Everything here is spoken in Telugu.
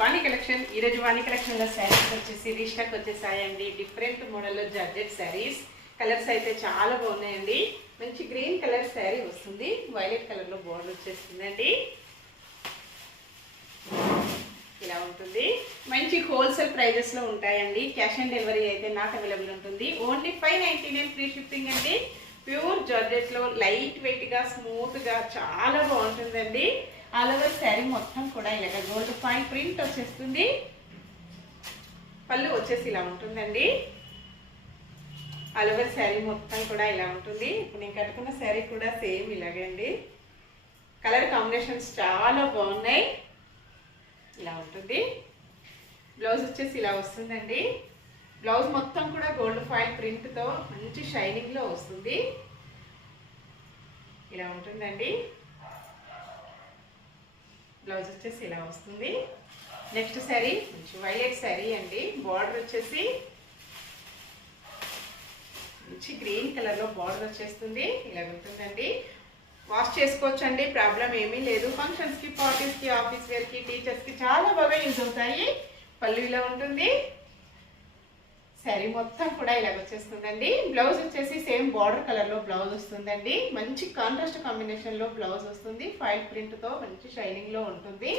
వాణి కలెక్షన్. ఈరోజు వాణి కలెక్షన్లో శారీస్ వచ్చేసి రీస్టాక్ వచ్చేసాయండి. డిఫరెంట్ మోడల్లో జార్జెట్ శారీస్. కలర్స్ అయితే చాలా బాగున్నాయండి. మంచి గ్రీన్ కలర్ శారీ వస్తుంది, వైలెట్ కలర్లో బోర్డర్ వచ్చేస్తుందండి. ఇలా ఉంటుంది. మంచి హోల్సేల్ ప్రైజెస్లో ఉంటాయండి. క్యాష్ ఆన్ డెలివరీ అయితే నాట్ అవైలబుల్ ఉంటుంది. ఓన్లీ 599 ఫ్రీ షిప్పింగ్ అండి. ప్యూర్ జార్జెట్లో లైట్ వెయిట్గా స్మూత్గా చాలా బాగుంటుందండి. ఆల్ ఓవర్ శారీ మొత్తం కూడా ఇలాగ గోల్డ్ ఫాయిల్ ప్రింట్ వచ్చేస్తుంది. పళ్ళు వచ్చేసి ఇలా ఉంటుందండి. ఆల్ ఓవర్ శారీ మొత్తం కూడా ఇలా ఉంటుంది. ఇప్పుడు నేను కట్టుకున్న శారీ కూడా సేమ్ ఇలాగే అండి. కలర్ కాంబినేషన్స్ చాలా బాగున్నాయి. ఇలా ఉంటుంది. బ్లౌజ్ వచ్చేసి ఇలా వస్తుందండి. బ్లౌజ్ మొత్తం కూడా గోల్డ్ ఫాయిల్ ప్రింట్తో మంచి షైనింగ్లో వస్తుంది. ఇలా ఉంటుందండి. బ్లౌజ్ వచ్చేసి ఇలా వస్తుంది. నెక్స్ట్ శారీ మంచి వైలెట్ శారీ అండి. బార్డర్ వచ్చేసి మంచి గ్రీన్ కలర్లో బార్డర్ వచ్చేస్తుంది. ఇలా ఉంటుందండి. వాష్ చేసుకోవచ్చండి, ప్రాబ్లం ఏమీ లేదు. ఫంక్షన్స్కి, పార్టీస్కి, ఆఫీస్ వేర్కి, టీచర్స్కి చాలా బాగా యూజ్ అవుతాయి. పళ్ళు ఇలా ఉంటుంది. శారీ మొత్తం కూడా ఇలా వచ్చేస్తుందండి. బ్లౌజ్ వచ్చేసి సేమ్ బార్డర్ కలర్లో బ్లౌజ్ వస్తుందండి. మంచి కాంట్రాస్ట్ కాంబినేషన్లో బ్లౌజ్ వస్తుంది. ఫాయిల్ ప్రింట్తో మంచి షైనింగ్లో ఉంటుంది.